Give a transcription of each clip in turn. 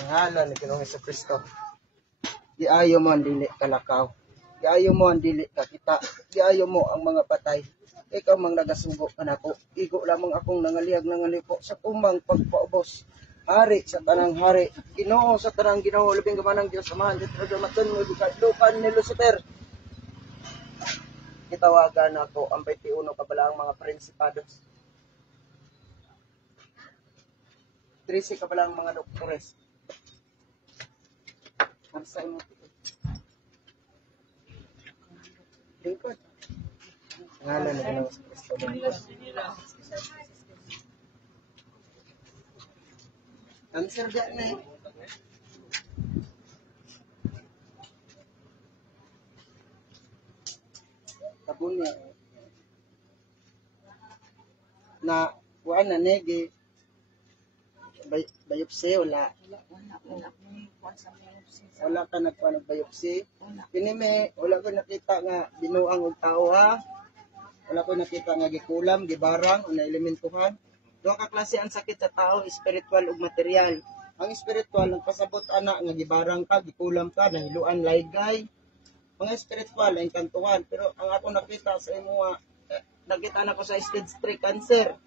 Sa ngalan ni Ginoong Jesucristo. Giayo mo ang dili kalakaw. Giayo mo ang dili kakita. Giayo mo ang mga patay. Ikaw mang nagasugo kanako. Igo lamang akong nangalihag nangaliko sa tumang pagpaubos. Hari sa tanang hari. Ginoo sa tanang Ginoo. Labing gamanang Diyos Amahan. Dito matun mo dukan ni Lucifer. Gitawagan ako ang 21 kabalaang mga prinsipados. 13 kabalaang mga doktores. Ang sa imo. Lingkod. Ngalan ni Ginoong Jesucristo. Cancer dyan na eh. Tabon niya. Na, kuhaan na negi. Biopsy, wala. Wala ka nagkuha ng biopsy. Pinime, wala ko nakita nga binuang og tao ha. Wala ko nakita nga gikulam, gibarang, na elementuhan. Duha ka klase ang sakit sa tao, spiritual ug material. Ang spiritual, nagpasabot ana nga gibarang ka, gikulam ka, nahiluan laygay. Mga spiritual, ang kantuhan. Pero ang ako nakita sa imo, nakita na ko sa stage 3 cancer.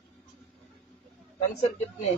Cancer gid ni.